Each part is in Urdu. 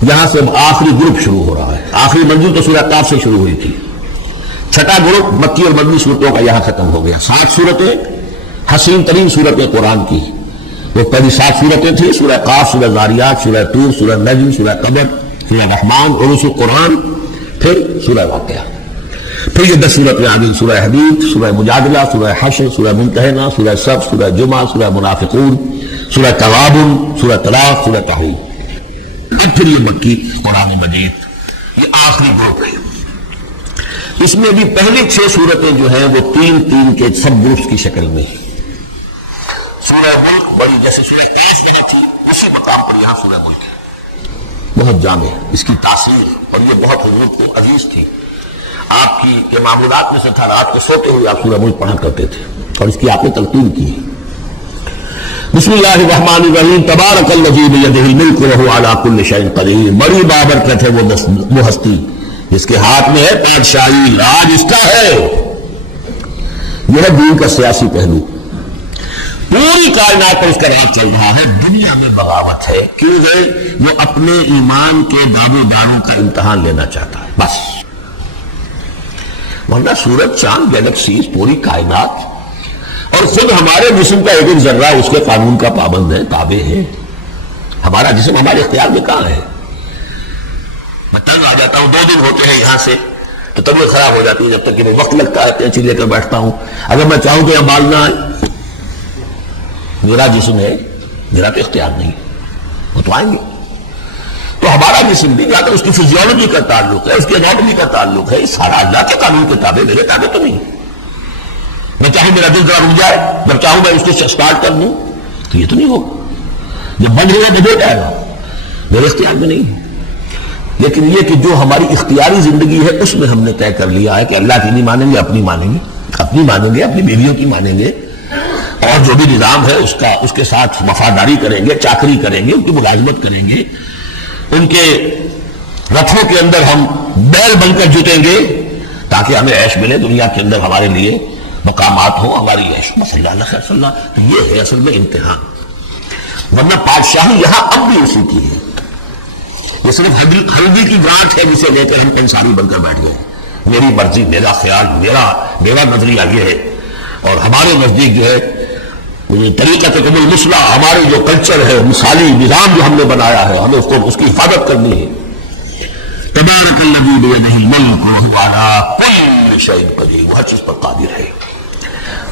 یہاں سے آخری گروپ شروع ہو رہا ہے. آخری منزل تو سورہ قاف سے شروع ہوئی تھی. چھٹا گروپ مکی اور مدنی صورتوں کا یہاں ختم ہو گیا. 7 صورتیں حسین ترین صورتیں قرآن کی. وہ پہلی 7 صورتیں تھیں: سورہ قاف، سورہ ذاریات، سورہ طور، سورہ نجم، سورہ قمر، سورہ رحمان، عروس القرآن، پھر سورہ واقعہ. پھر یہ 10 صورتیں آ گئی: سورہ حدید، سورہ مجادلہ، سورہ حشر، سورہ ممتحنہ، سورہ صف، سورہ جمعہ، سورہ منافقون، سورہ تغابن، سورہ طلاق، سورہ تحریم. اب پھر یہ مکی قرآن مجید، یہ آخری گروپ ہے. اس میں بھی پہلی 6 صورتیں جو ہیں وہ 3 کے سب گروپس کی شکل میں ہیں. سورہ ملک بڑی، جیسے سورہ قاف وہاں تھی اسی مقام پر یہاں سورہ ملک ہے. بہت جامع اس کی تاثیر، اور یہ بہت حضور کو عزیز تھی. آپ کی کے معمولات میں سے تھا رات کو سوتے ہوئے آپ سورہ ملک پڑھا کرتے تھے، اور اس کی آپ نے تلقین کی. بسم اللہ الرحمن الرحیم. تبارک الذی بیدہ الملک وہو علی کل شیء قدیر. بڑی بابرکت ہے وہ ہستی جس کے ہاتھ میں ہے بادشاہی، راج اس کا ہے. یہ ہے دین کا سیاسی پہلو. پوری کائنات پر اس کا راج چل رہا ہے. دنیا میں بغاوت ہے، کیوں ہے؟ وہ اپنے ایمان کے دعوے داروں کا امتحان لینا چاہتا ہے بس. ورنہ سورج، چاند، گیلیکسیز، پوری کائنات اور خود ہمارے جسم کا ایک ذرہ اس کے قانون کا پابند ہے، تابع ہے. ہمارا جسم ہمارے اختیار میں کہاں ہے؟ میں تنگ آ جاتا ہوں، 2 دن ہوتے ہیں یہاں سے تو طبیعت خراب ہو جاتی ہے، جب تک کہ میں وقت لگتا ہے کینچی لے کر بیٹھتا ہوں. اگر میں چاہوں کہ یہاں بال نہ آئے، میرا جسم ہے، میرا تو اختیار نہیں، وہ تو آئیں گے. تو ہمارا جسم بھی جہاں تک اس کی فزیولوجی کا تعلق ہے، اس کی اناٹمی کا تعلق ہے، سارا اللہ کے قانون کے تابع، میرے تابع تو نہیں. میں چاہوں میرا دل ذرا رک جائے، میں چاہوں میں اس کو سٹارٹ کر دوں تو یہ تو نہیں ہوگا. جب بند ہوگا تو دے جائے گا، میرے اختیار میں نہیں ہے. لیکن یہ کہ جو ہماری اختیاری زندگی ہے اس میں ہم نے طے کر لیا ہے کہ اللہ کی نہیں مانیں گے، اپنی مانیں گے، اپنی مانیں گے، اپنی بیویوں کی مانیں گے، اور جو بھی نظام ہے اس کے ساتھ وفاداری کریں گے، چاکری کریں گے، ان کی ملازمت کریں گے، ان کے رتھوں کے اندر ہم بیل بن کر جٹیں گے تاکہ ہمیں عیش ملے، دنیا کے اندر ہمارے لیے مقامات ہوں، ہماری عیش. صلی اللہ علیہ وسلم. تو یہ ہے اصل میں امتحان. ورنہ بادشاہی یہاں اب بھی اسی کی ہے. یہ صرف ہلدی کی گرانٹ ہے جسے لے کر ہم انصاری بن کر بیٹھ گئے. میری مرضی، میرا خیال، میرا نظریہ یہ ہے. اور ہمارے نزدیک جو ہے طریقت قبول مسلح، ہمارے جو کلچر ہے، مثالی نظام جو ہم نے بنایا ہے، ہمیں اس کی حفاظت کرنی ہے. تبارک الذی بیدہ الملک وہو علی کل شیء قدیر. وہ ہر چیز پر قادر ہے.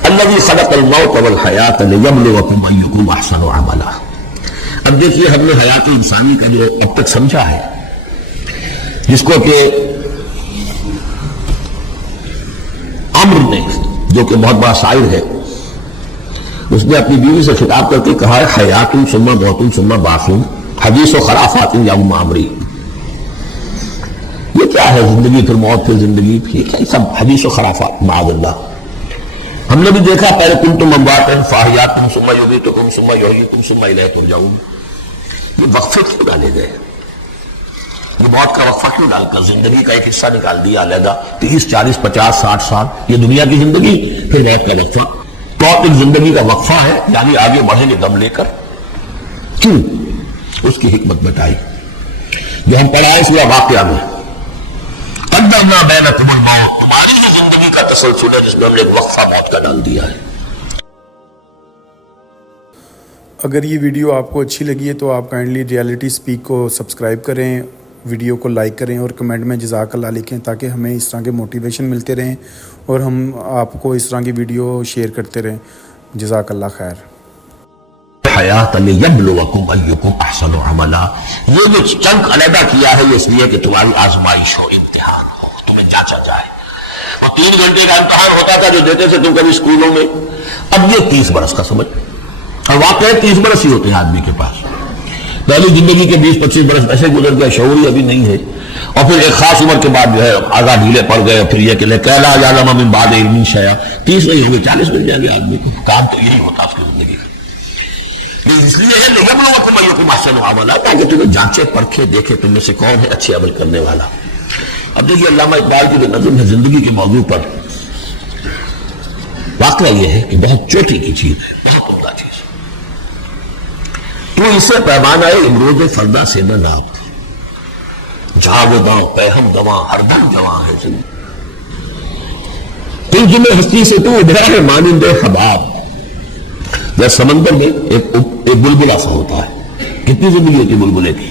الذی خلق الموت والحیاۃ لیبلوکم ایکم احسن عملا. اب دیکھیے ہم نے حیات انسانی کا جو اب تک سمجھا ہے، جس کو کہ عمر نے، جو کہ بہت بڑا شاعر ہے، اس نے اپنی بیوی سے خطاب کر کے کہا ہے حیات ثم موت ثم بعث حدیث و خرافات یوم امری. یہ کیا ہے؟ زندگی پھر موت پھر زندگی، یہ کیا سب حدیث و خرافات معاذ اللہ. ہم نے بھی دیکھا پہلے کنتم امواتا فاحیاکم ثم یمیتکم ثم یحییکم ثم الیہ ترجعون. یہ وقفے کیوں ڈالے گئے؟ یہ موت کا وقفہ کیوں ڈال کر زندگی کا ایک حصہ نکال دیا علیحدہ؟ 30 40 50 60 سال یہ دنیا کی زندگی، پھر موت کا وقفہ. موت ایک زندگی کا وقفہ ہے، یعنی آگے بڑھیں گے دم لے کر. کیوں؟ اس کی حکمت بتائی جو ہم پڑھائے سورہ واقعہ میں. قدرنا بینکم الموت، تمہاری ہی زندگی کا تسلسل ہے جس میں ہم نے ایک وقفہ موت کا ڈال دیا ہے. اگر یہ ویڈیو آپ کو اچھی لگی ہے تو آپ کائنڈلی ریالٹی سپیک کو سبسکرائب کریں، ویڈیو کو لائک کریں اور کمنٹ میں جزاک اللہ لکھیں تاکہ ہمیں اس طرح کے موٹیویشن ملتے رہیں اور ہم آپ کو اس طرح کی ویڈیو شیئر کرتے رہیں. جزاک اللہ خیر. حیات لیبلوکم ایکم احسن عملا. یہ جو چنک علیحدہ کیا ہے یہ اس لیے کہ تمہاری آزمائش ہو، امتحان ہو، تمہیں جانچا جائے. اور 3 گھنٹے کا امتحان ہوتا تھا جو دیتے تھے تم کبھی اسکولوں میں، اب یہ 30 برس کا سمجھ. اور واقعی 30 برس ہی ہوتے ہیں آدمی کے پاس. پہلی زندگی کے 20-25 برس ایسے گزر گئے، شعور ہی ابھی نہیں ہے. اور پھر ایک خاص عمر کے بعد جو ہے آگاہ ڈھیلے پڑ گئے. پھر یہ کہ لا یعلم من بعد علم شیئا، 30 نہیں ہوگے 40 مل جائیں گے آدمی کو. کام تو یہی ہوتا اس کی زندگی کا. اس لیے ہے لیبلوکم ایکم احسن عملا، تاکہ تمہیں جانچے پرکھے دیکھے تم میں سے کون ہے اچھے عمل کرنے والا. اب دیکھیے علامہ اقبال کی جو نظم ہے زندگی کے موضوع پر، واقعہ یہ ہے کہ بہت چوٹی کی چیز ہے، بہت عمدہ چیز. تو اسے پیمانہ امروز فردہ سے نہ ناپ، جاوداں پہم دواں ہر دم جواں ہے زندگی. تجھ میں ہستی سے تو ابھرا ہے مانند حباب. جب سمندر میں ایک بلبلا سا ہوتا ہے, کتنی زندگی ہوتی بلبلے کی.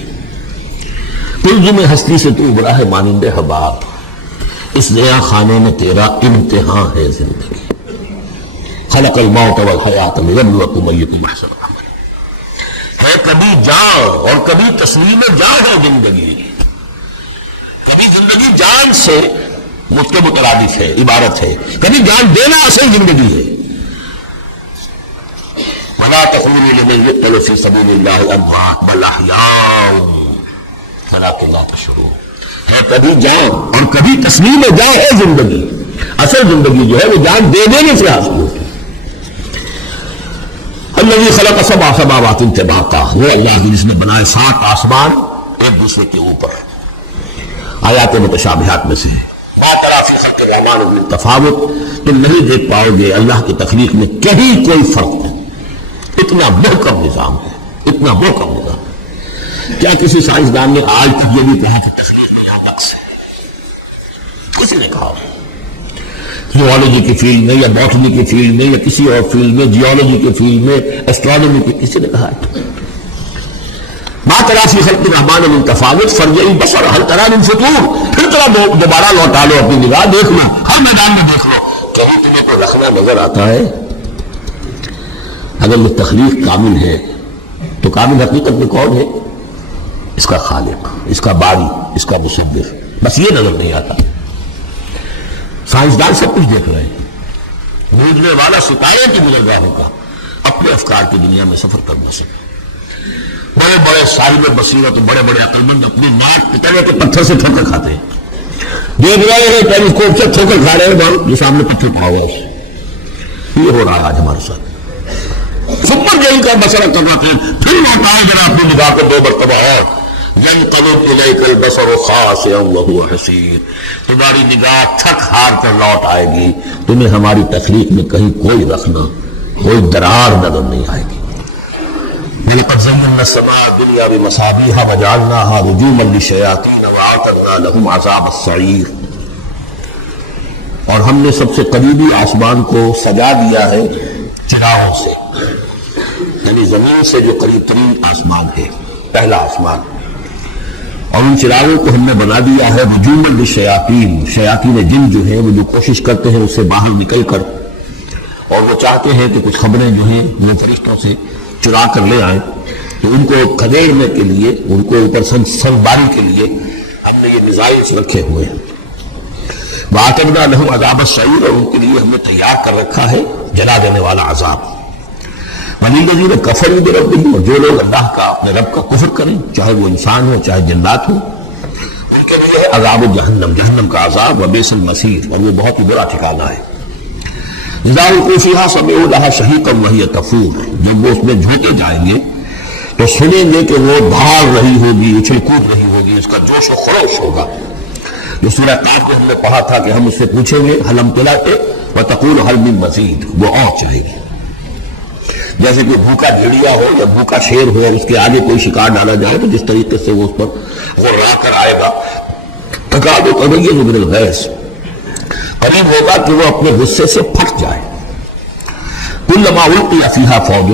تجھ میں ہستی سے تو ابھرا ہے مانند حباب, اس نیا خانے میں تیرا امتحان ہے زندگی. خلق الموت والحیات لنبلوکم ایکم احسن عملا. ہے کبھی جان اور کبھی تسلیم جان ہے زندگی. کبھی زندگی جان سے مجھ کے مترادف ہے, عبارت ہے, کبھی جان دینا اصل زندگی ہے. وَلَا تَقُولُوا لِمَن يُقْتَلُ فِي سَبِيلِ اللَّهِ أَمْوَاتٌ بَلْ أَحْيَاءٌ وَلَٰكِن لَّا تَشْعُرُونَ. ہے کبھی جان اور کبھی تسلیم جان ہے زندگی. اصل زندگی جو ہے وہ جان دے دینے سے حاصل ہوتی ہے. الذی خلق سبع سماوات طباقا, وہ اللہ جس نے بنائے 7 آسمان ایک دوسرے کے اوپر. آیات متشابہات میں سے ہے. لا تری فی خلق الرحمن من تفاوت, تم نہیں دیکھ پاؤ گے اللہ کی تخلیق میں کہیں کوئی فرق نہیں. اتنا محکم نظام ہے, اتنا محکم نظام ہے. کیا کسی سائنسدان نے آج تک یہ بھی کہا کہ تخلیق میں یہاں نقص ہے؟ کسی نے کہا زوالوجی کی فیلڈ میں یا باٹنی کی فیلڈ میں یا کسی اور فیلڈ میں, جیولوجی کی فیلڈ میں, ایسٹرونومی کی, کسی نے کہا ہے ما تری فی خلق الرحمن من تفاوت فارجع البصر هل تری من فطور. پھر ذرا دوبارہ لوٹا لو اپنی نگاہ, دیکھ لو ہر میدان میں دیکھ لو, کہیں تمہیں کوئی رخنا نظر آتا ہے؟ اگر یہ تخلیق کامل ہے تو کامل حقیقت میں کون ہے؟ اس کا خالق, اس کا باری, اس کا مصور. بس یہ نظر نہیں آتا. سائنسدان سب کچھ دیکھ رہے ہیں. گزرنے والا ستارے کی گزرگاہوں کا اپنے افکار کی دنیا میں سفر کرنا سکے. بڑے بڑے صاحب بصیرت, بڑے بڑے عقلمند اپنی ناک پتلے کے پتھر سے ٹھوکر کھاتے ہیں. دیکھ رہے ہیں ٹیلیسکوپ سے ٹھوکر کھا رہے ہیں جو سامنے پتھر پڑا ہوا ہے. یہ ہو رہا ہے آج ہمارے ساتھ. سپر جیل کا بسر کرنا پھر لوٹائے ذرا اپنی نگاہ کو 2 مرتبہ اور. ينقلب إليك البصر خاسئا وهو حسير. تمہاری نگاہ تھک ہار کر لوٹ آئے گی, تمہیں ہماری تخلیق میں کہیں کوئی رخنا, کوئی درار نظر نہیں آئے گی. وَلَقَدْ زَيَّنَّا السَّمَاءَ الدُّنْيَا بِمَصَابِيحَ وَجَعَلْنَاهَا رُجُومًا لِلشَّيَاطِينَ وَأَعْتَدْنَا لَهُمْ عَذَابَ السَّعِيرِ. اور ہم نے سب سے قریبی آسمان کو سجا دیا ہے چراغوں سے, یعنی زمین سے جو قریب ترین آسمان ہے, پہلا آسمان, اور ان چراغوں کو ہم نے بنا دیا ہے رجومًا للشیاطین. شیاطین جن جو ہیں وہ جو کوشش کرتے ہیں اس سے باہر نکل کر, اور وہ چاہتے ہیں کہ کچھ خبریں جو ہیں وہ فرشتوں سے چرا کر لے آئیں, تو ان کو کھدیڑنے کے لیے, ان کو اوپر سنباری کے لیے ہم نے یہ میزائلز رکھے ہوئے ہیں. وَأَعْتَدْنَا لَهُمْ عَذَابَ السَّعِيرِ, اور ان کے لیے ہم نے تیار کر رکھا ہے جلا دینے والا عذاب. وَلِلَّذِينَ كَفَرُوا بِرَبِّهِمْ, اور جو لوگ اللہ کا, اپنے رب کا کفر کریں, چاہے وہ انسان ہو چاہے جنات ہو, ان کے لیے عذاب جہنم, جہنم کا عذاب. وَبِئْسَ الْمَصِيرُ, اور وہ بہت ہی برا ٹھکانہ ہے. اِذَا أُلْقُوا فِيهَا سَمِعُوا لَهَا شَهِيقًا وَهِيَ تَفُورُ, جب وہ اس میں جھونکے جائیں گے تو سنیں گے کہ وہ بھاگ رہی ہوگی, اچھل کود رہی ہوگی, اس کا جوش و خروش ہوگا. جو سورہ قاف میں ہم نے پڑھا تھا کہ ہم اس سے پوچھیں گے حل امتلأت وتقول هل من مزید, وہ اور چاہے گی. جیسے کہ بھوکا بھیڑیا ہو یا بھوکا شیر ہو اور اس کے آگے کوئی شکار ڈالا جائے تو جس طریقے سے وہ اس پر غرا کر آئے گا, تکاد تمیز من الغیظ, قریب ہوگا کہ وہ اپنے غصے سے پھٹ جائے. کلما القی فیہا فوج,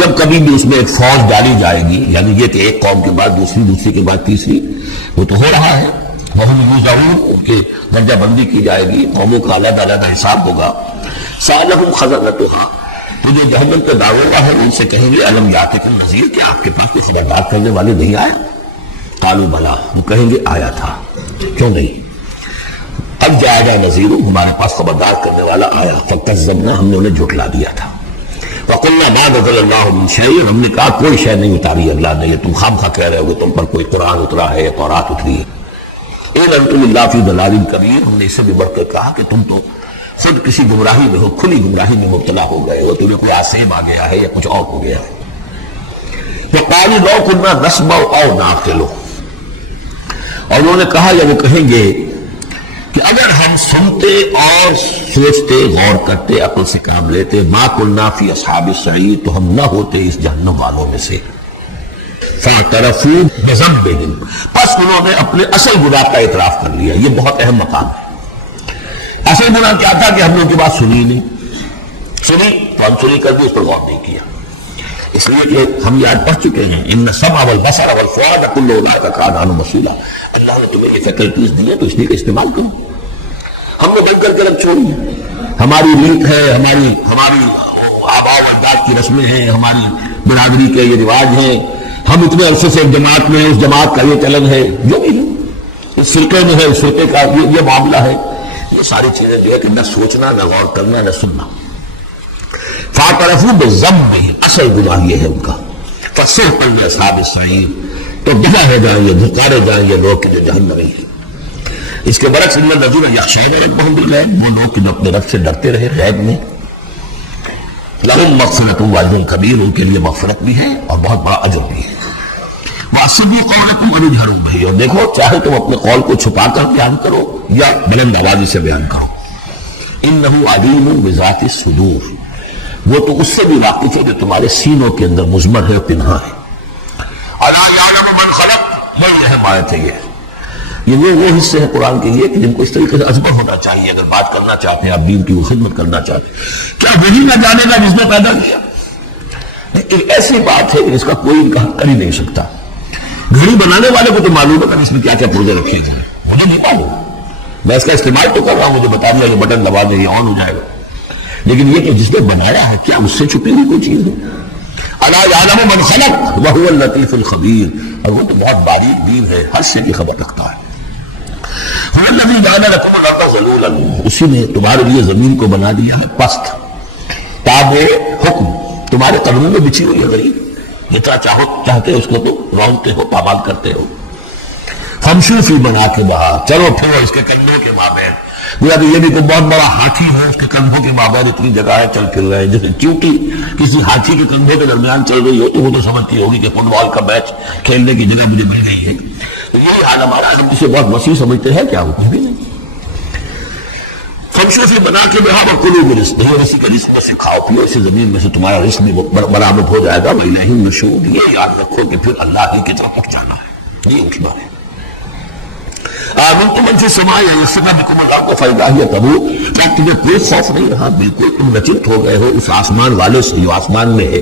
جب کبھی بھی اس میں ایک فوج ڈالی جائے گی, یعنی یہ کہ ایک قوم کے بعد دوسری, دوسری کے بعد تیسری, وہ تو ہو رہا ہے. وہم یوزعون, ان کے درجہ بندی کی جائے گی, قوموں کا علیحدہ علیحدہ حساب ہوگا. سألہم خزنتہا, تو جو جہنم پہ داروغہ ہے ان سے کہیں گے الم یاتکم نذیر, کیا آپ کے پاس کوئی خبردار کرنے والے نہیں آیا؟ قالوا بلا, وہ کہیں گے آیا تھا, کیوں نہیں؟ اب جائے گا نذیر, ہمارے پاس خبردار کرنے والا آیا. فکذبنا, ہم نے انہیں جھٹلا دیا تھا. وقلنا ما نزل اللہ من شیء, ہم نے کہا کوئی شے نہیں اتاری اللہ نے, یہ تم خامخواہ کہہ رہے ہو کہ تم پر کوئی قرآن اترا ہے یا تورات اتری ہے. ان انتم الا فی ضلال کبیر, ہم نے اس سے بھی بڑھ کر کہا کہ تم تو خود کسی گمراہی میں ہو, کھلی گمراہی میں مبتلا ہو گئے ہو, تمہیں کوئی آسیب آ گیا ہے یا کچھ اور ہو گیا ہے. تو قالوا لو كنا نسمع او نعقل, اور انہوں نے کہا یا وہ کہیں گے کہ اگر ہم سنتے اور سوچتے, غور کرتے, عقل سے کام لیتے, ما كنا فی اصحاب السعیر, تو ہم نہ ہوتے اس جہنم والوں میں سے. فاعترفوا بذنبہم، پس انہوں نے اپنے اصل گناہ کا اعتراف کر لیا. یہ بہت اہم مقام ہے. اصل گناہ کیا تھا کہ ہم نے ان کی بات سنی نہیں، سنی تو ہم سنی کر بھی اس پر غور نہیں کیا. اس لیے کہ ہم یہ آج پڑھ چکے ہیں ان السمع والبصر والفؤاد کل اولئک کان عنہ مسئولا. اللہ نے تمہیں یہ فیکلٹیز دی ہیں تو اس لیے کہ استعمال کرو. ہم نے بند کر کے رکھ چھوڑی ہے. ہماری ریت ہے، ہماری آباء و اجداد کی رسمیں ہیں، ہماری برادری کے یہ رواج ہیں. ہم اتنے عرصے سے ایک جماعت میں ہیں، اس جماعت کا یہ چلن ہے، جو بھی ہے اس فرقے میں ہے، اس فرقے کا یہ معاملہ ہے. یہ ساری چیزیں جو ہے کہ نہ سوچنا، نہ غور کرنا، نہ سننا. فاعترفوا بذنبہم، اصل گناہ یہ ہے ان کا. فسحقا لاصحاب السعیر، تو گمراہ ہو جائیں یہ، دھکارے جائیں یہ لوگ کہ جو جہنمی ہیں. اس کے برعکس ان الذین یخشون ربہم بالغیب، وہ لوگ کہ جو اپنے رب سے ڈرتے رہے غیب میں. لہم مغفرۃ واجر کبیر، ان کے لیے مغفرت بھی ہے اور بہت بڑا اجر بھی ہے. وَأَسِرُّوا قَوْلَكُمْ أَوْ اجْهَرُوا بِهِ، اور دیکھو چاہے تم اپنے قول کو چھپا کر بیان کرو یا بلند آوازی سے بیان کرو. إِنَّهُ عَلِيمٌ بِذَاتِ الصُّدُورِ، وہ تو اس سے بھی واقف ہے جو تمہارے سینوں کے اندر مضمر ہے اور پنہاں ہے. أَلَا يَعْلَمُ مَنْ خَلَقَ، یہ اہم آیت ہے. یہ وہ حصے ہیں قرآن کے لیے کہ جن کو اس طریقے سے ازبر ہونا چاہیے. اگر بات کرنا چاہتے ہیں، آپ دین کی وہ خدمت کرنا چاہتے ہیں، کیا وہی نہ جانے گا جس نے پیدا کیا؟ ایک ایسی بات ہے کہ اس کا کوئی انکار کر ہی نہیں سکتا. گھڑی بنانے والے کو تو معلوم ہے کہ اس میں کیا کیا پرزے رکھے گئے ہیں، مجھے نہیں معلوم. میں اس کا استعمال تو کر رہا ہوں، مجھے بتا دیا یہ بٹن دبا دیں یہ آن ہو جائے گا. لیکن یہ کہ جس نے بنایا ہے کیا اس سے چھپی ہوئی کوئی چیز ہے؟ الا یعلم من خلق وهو اللطیف الخبیر، اور وہ تو بہت باریک بین ہے، ہر شے کی خبر رکھتا ہے. هو الذی جعل لکم الارض ذلولا، اسی نے تمہارے لیے زمین کو بنا دیا ہے پست، تابع حکم، تمہارے قدموں میں بچھی ہوئی ہے. غریب جتنا چاہتے اس کو تو رونتے ہو، پابند کرتے ہو. فامشوا فی مناکبہا، چلو پھرو اس کے کندھوں کے مابین. یہ بھی کوئی بہت بڑا ہاتھی ہے، اس کے کندھوں کے مابین اتنی جگہ ہے، چل پھر رہے ہیں. جیسے چونٹی کسی ہاتھی کے کندھوں کے درمیان چل رہی ہو تو وہ تو سمجھتی ہوگی کہ فٹ بال کا میچ کھیلنے کی جگہ مجھے مل گئی ہے. تو یہی حال ہمارا، ہم اسے بہت وسیع سمجھتے ہیں، کیا وہ کچھ بھی نہیں. فامشوا فی مناکبہا وکلوا من رزقہ، اسی کے رزق میں سے کھاؤ پیو، اسی زمین میں سے تمہارا رزق بھی برآمد ہو جائے گا. وإلیہ النشور، یہ یاد رکھو کہ پھر اللہ ہی کی طرف اٹھ جانا ہے. یہ اٹھنا ہے. آمنتم من فی السماء ان یخسف بکم الارض فاذا ہی تمور، کیا تمہیں کوئی خوف نہیں رہا؟ بالکل تم نچت ہو گئے ہو اس آسمان والے سے جو آسمان میں ہے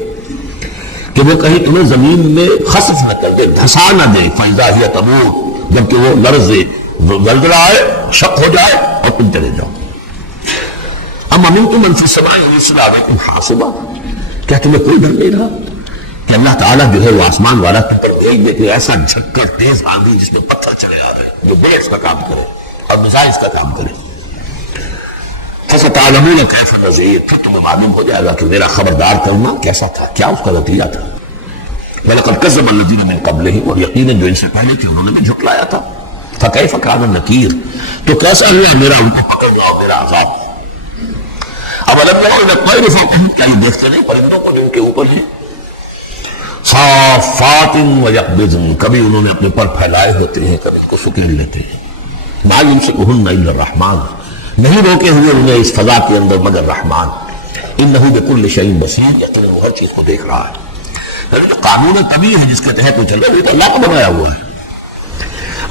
کہ وہ کہیں تمہیں زمین میں خسف نہ کر دے، دھسا نہ دے. فاذا ہی تمور، جبکہ وہ لرزے، زلزلہ آئے، شک ہو جائے اور تم چلے جاؤ. ام امنتم من فی السماء ان یرسل علیکم حاصبا، کیا تمہیں کوئی ڈر نہیں رہا کہ اللہ تعالیٰ جو ہے وہ آسمان والا تم پر ایک دے کہ ایسا جھکر تیز آندھی جس میں پتھر چلے آ رہے ہیں، جو بلیٹس کا کام کرے اور میزائلز کا کام کرے. فَسَتَعْلَمُونَ كَيْفَ نَذِيرٌ، پھر تمہیں معلوم ہو جائے گا کہ میرا خبردار کرنا کیسا تھا، کیا اس کا نتیجہ تھا. وَلَقَدْ كَذَّبَ الَّذِينَ مِن قَبْلِهِمْ، اور یقیناً جو ان سے پہلے تھے انہوں نے بھی جھٹلایا تھا. فَكَيْفَ كَانَ النَّكِيرُ، تو کیسا ہوا میرا ان کو پکڑنا اور میرا عذاب. أَوَلَمْ يَرَوْا إِلَى الطَّيْرِ فَوْقَهُمْ، کیا یہ دیکھتے نہیں پرندوں کو جو ان کے اوپر ہیں؟ صافات ویقبضن، کبھی انہوں نے اپنے پر پھیلائے ہوتے ہیں، کبھی ان کو سکیڑ لیتے ہیں. ما یمسکہن الا الرحمن، نہیں روکے ہوئے انہیں اس فضا کے اندر مگر رحمان. انہ بکل شیء بصیر، یقیناً وہ ہر چیز کو دیکھ رہا ہے. یعنی جو قانون طبیعی ہے جس کے تحت وہ چل رہا ہے وہ تو اللہ کا بنایا ہوا ہے.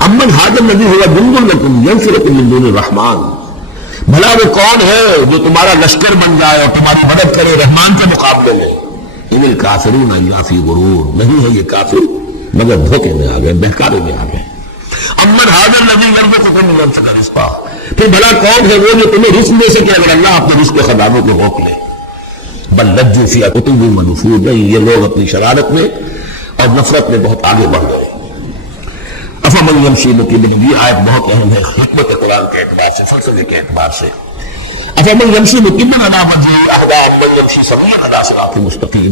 امن ھذا الذی هو جند لکم ینصرکم من دون الرحمن، بھلا وہ کون ہے جو تمہارا لشکر بن جائے اور تمہاری مدد کرے رحمان کے مقابلے میں. ان الکافرون الا فی غرور، نہیں ہے یہ کافر مگر دھوکے میں آ گئے، بہکارے میں آ گئے. امن ھذا الذی یرزقکم من یمسک رزقا، پھر بھلا کون ہے وہ جو تمہیں رزق دے سکے اگر اللہ اپنے رزق کے خزانوں کو روک لے. بل لجوا فی عتو ونفور، نہیں یہ لوگ اپنی شرارت میں اور نفرت میں بہت آگے بڑھ گئے. افمن یمشی مکبا، یہ آیت بہت اہم ہے حکمت قرآن کے اعتبار سے، فلسفے کے اعتبار سے. افمن یمشی مکبا علی وجهه اهدی امن یمشی سویا علی صراط مستقیم.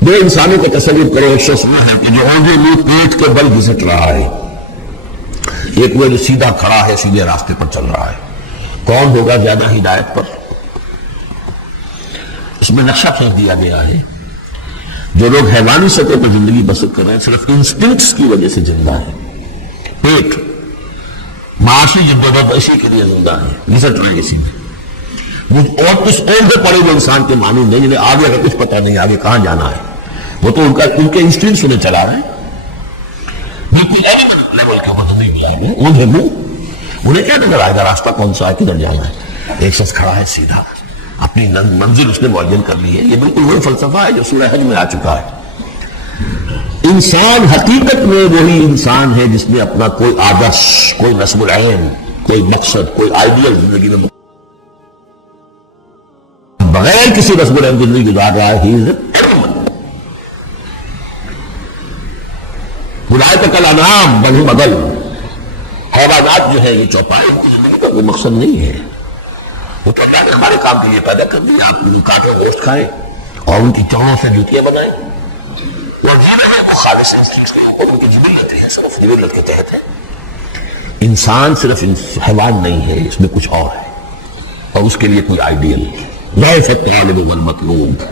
دو انسانوں کا تصور کرو، ایک شخص وہ ہے کہ جو اونگے منہ پیٹ کے بل گھسٹ رہا ہے، ایک وہ جو سیدھا کھڑا ہے، سیدھے راستے پر چل رہا ہے. کون ہوگا زیادہ ہدایت پر؟ اس میں نقشہ کھینچ دیا گیا ہے. جو لوگ حیوانی سطح پر زندگی بسر کر رہے ہیں صرف انسٹنکٹس کی وجہ سے زندہ ہیں، پیٹ معاشی جدوجہد اسی کے لیے زندہ ہیں، گھسٹ رہے ہیں اسی میں. اور کچھ عہدے پڑے ہوئے انسان کے معلوم نہیں، جنہیں آگے کا کچھ پتہ نہیں آگے کہاں جانا ہے، وہ تو ان کے انسٹنکٹس انہیں چلا رہے ہیں. لیول کے اوپر زندگی گزار رہے ہیں، اونھے منہ، انہیں کیا نظر آئے گا راستہ کون سا ہے، کدھر جانا ہے؟ ایک شخص کھڑا ہے سیدھا، اپنی منزل اس نے معین کر لی ہے. یہ بالکل وہی فلسفہ ہے جو سورہ حج میں آ چکا ہے. انسان حقیقت میں وہی انسان ہے جس نے اپنا کوئی آدرش، کوئی نصب العین، کوئی مقصد، کوئی آئیڈیل زندگی میں بغیر کسی نصب العین زندگی گزار رہا ہے. اولئک کالانعام بل ھم اضل. حیوانات جو ہے یہ چوپائے، ان کی زندگی کا کوئی مقصد نہیں ہے. وہ تو اللہ نے ہمارے کام کے لیے پیدا کر دیا. آپ کاٹے گوشت کھائیں اور ان کی چونوں سے جوتیاں بنائیں، وہ جینے ہیں، وہ خالص انسٹنکٹس کے اوپر ان کی جبلت ہے، صرف جبلت کے تحت ہے. انسان صرف حیوان نہیں ہے، اس میں کچھ اور ہے، اور اس کے لیے کوئی آئیڈیل. ضعف الطالب والمطلوب.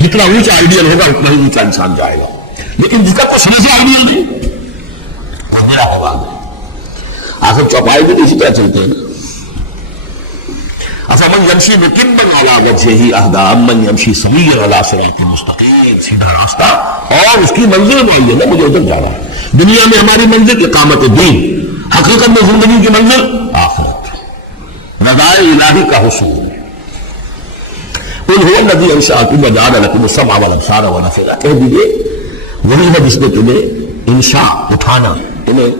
جتنا اونچا آئیڈیل ہوگا اتنا ہی اونچا انسان جائے گا. لیکن جس کا کچھ نہیں آئیڈیل نہیں وہ میرا حیوان ہے. آخر چوپائے بھی اسی طرح چلتے ہیں. افمن یمشی مکبا علی وجہہ اہدی امن یمشی سویا علی صراط مستقیم. سیدھا راستہ اور اس کی منزل معین ہے، مجھے ادھر جانا ہے. دنیا میں ہماری منزل اقامت دین، حقیقت میں زندگی کی منزل آخرت، رضائے الہی کا حصول. قل ھو الذی انشأکم وجعل لکم السمع والابصار والافئدہ. کہہ دیجیے وہی ہے جس نے تمہیں انشاء، اٹھانا، تمہیں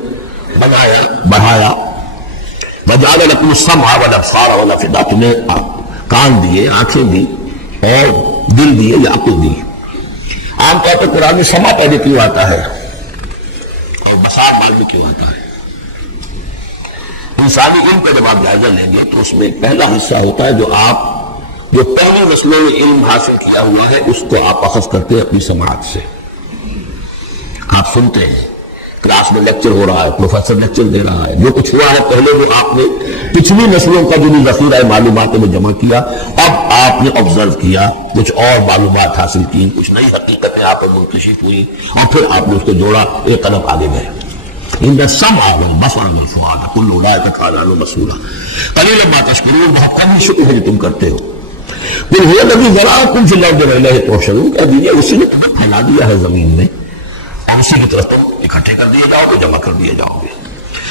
بنایا، بڑھایا. وجعل لکم السمع والابصار والافئدہ، تمہیں کان دیے، آنکھیں دی اور دل دیے یا عقل دی. عام طور پر قرآن میں سمع پہلے کیوں آتا ہے اور بصار بعد میں کیوں آتا ہے؟ انسانی علم پہ جب آپ جائزہ لیں گے تو اس میں پہلا حصہ ہوتا ہے جو پہلی نسلوں میں علم حاصل کیا ہوا ہے، اس کو آپ اخذ کرتے ہیں اپنی سماعت سے. آپ سنتے ہیں، کلاس میں لیکچر ہو رہا ہے، پروفیسر لیکچر دے رہا ہے، جو کچھ ہوا ہے پہلے وہ آپ نے پچھلی نسلوں کا جو ذخیرہ معلومات میں جمع کیا، اب آپ نے آبزرو کیا، کچھ اور معلومات حاصل کی، کچھ نئی حقیقتیں آپ پر منکشف ہوئی، اور پھر آپ نے اس کو جوڑا، ایک قدم آگے گئے. ان السمع والبصر والفؤاد کل اولئک کان عنہ مسئولا. قلیلا ما تشکرون. بہت کم ہی شکر ہے جو تم کرتے ہو. قل هو الذی ذرأکم فی الارض والیہ تحشرون. کہہ دیجیے اسی نے تمہیں پھیلا دیا ہے زمین میں، اور اسی کی طرف تم اکٹھے کر دیے جاؤ گے، جمع کر دیے جاؤ گے.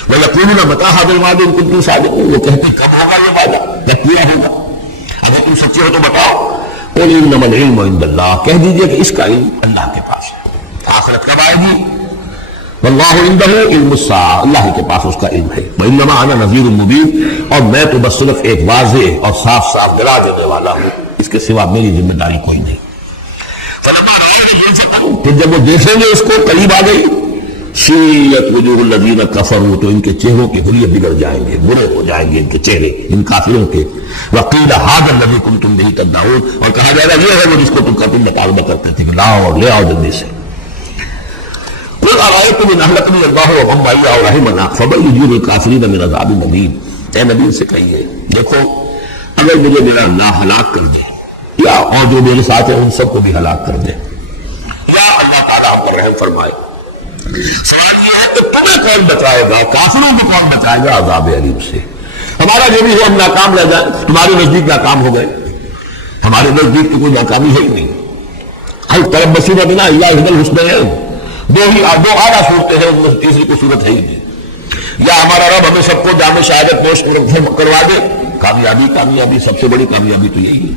وَيَقُولُونَ مَتَىٰ هَٰذَا الْوَعْدُ إِن كُنتُمْ صَادِقِينَ. وہ کہتے کب ہوگا یہ وعدہ، کب پورا ہوگا؟ اگر تم سچے ہو تو بتاؤ. قُلْ إِنَّمَا الْعِلْمُ عِندَ اللَّهِ. کہہ دیجیے کہ اس کا علم اللہ کے پاس ہے. آخرت کب آئے گی؟ وَاللَّهُ عِندَهُ عِلْمُ السَّاعَةِ. اللہ کے پاس اس کا علم ہے. وَإِنَّمَا أَنَا نَذِيرٌ مُّبِينٌ. اور میں تو بس صرف ایک واضح اور صاف صاف ڈرا دینے والا ہوں، اس کے سوا میری ذمہ داری کوئی نہیں. پھر جب وہ دیکھیں گے اس کو، قریب آ گئی، شیعت وجوہ الذین کفروا، تو ان کے چہروں کے حلیے بگڑ جائیں گے، برے ہو جائیں گے ان کے چہرے، ان کافروں کے. وقیل ھذا الذی کنتم بہ تدعون. اور کہا جائے گا یہ ہے وہ جس کو تم مطالبہ کرتے تھے کہ لاؤ اور لے آؤ جلدی سے. قل ارأیتم ان اہلکنی اللہ ومن معی او رحمنا فمن یجیر الکافرین من عذاب مہین. اے نبی سے کہیے دیکھو اگر مجھے میرا اللہ ہلاک کر دے یا اور جو میرے ساتھ ہیں ان سب کو بھی ہلاک کر دے، یا اللہ تعالیٰ ہم پر رحم فرمائے. سوال یہ ہے کہ تمہیں کون بچائے گا، کافروں کو کون بچائے گا عذاب علیم سے؟ ہمارا جو بھی ہو ہم ناکام رہ جائیں، تمہارے نزدیک ناکام ہو گئے، ہمارے نزدیک تو کوئی ناکامی ہے ہی نہیں. ہر طرف بصیرہ بنا اللہ احد الحسنین. دو اعلیٰ صورتیں ہیں، ان میں تیسری کوئی صورت ہے ہی نہیں. یا ہمارا رب ہمیں سب کو جامع شہادت پوش کروا دے، کامیابی سب سے بڑی کامیابی تو یہی ہے.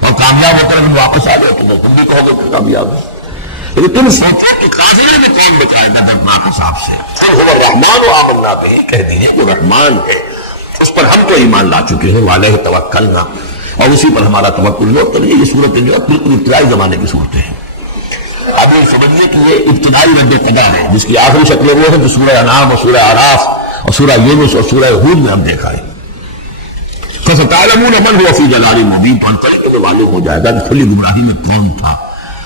اور کامیاب ہو کر اگر واپس آ جائے تو تم بھی کہو گے کہ کامیاب ہے. لیکن تم سوچو کہ کافر میں کون بچائے گا دردناک عذاب سے؟ هو الرحمن آمنا بہ. کہہ دیجیے وہ رحمان ہے، اس پر ہم تو ایمان لا چکے ہیں. وعلیہ توکلنا، اور اسی پر ہمارا توکل ہے. تو یہ صورتیں جو ہے بالکل ابتدائی زمانے کی صورتیں ہیں. اب یہ سمجھیے کہ یہ ابتدائی رد قدا ہے، جس کی آخری شکل وہ ہے جو سورہ انعام اور سورہ اعراف اور سورہ یونس اور سورہ ہود میں ہم دیکھا ہے. فَسَتَعْلَمُونَ مَنْ هُوَ فِي ضَلَالٍ مُّبِينٍ. تو ان طریقے میں معلوم ہو جائے گا کہ کھلی گمراہی میں کون تھا،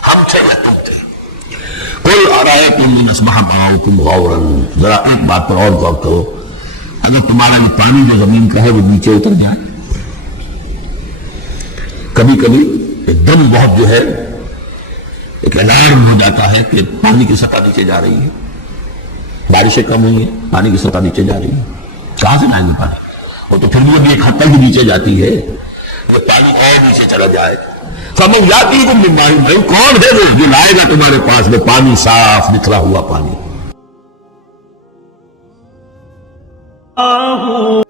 ہم تھے یا تم تھے. قُلْ أَرَأَيْتُمْ إِنْ أَصْبَحَ مَاؤُكُمْ غَوْرًا. ذرا ایک بات پر اور غور کرو، اگر تمہارا یہ پانی جو زمین کا ہے وہ نیچے اتر جائے، کبھی کبھی ایک دم بہت جو ہے ایک الارم ہو جاتا ہے کہ پانی کی سطح نیچے جا رہی ہے، بارشیں کم ہوئی ہیں، پانی کی سطح نیچے جا رہی ہے. کہاں سے لائیں گے پانی؟ وہ تو پھر بھی ابھی ایک حد تک ہی نیچے جاتی ہے، وہ پانی اور نیچے چلا جائے. فمن یاتیکم من ماء مہین. کون ہے وہ جو لائے گا تمہارے پاس میں پانی صاف نکلا ہوا پانی؟ آہوں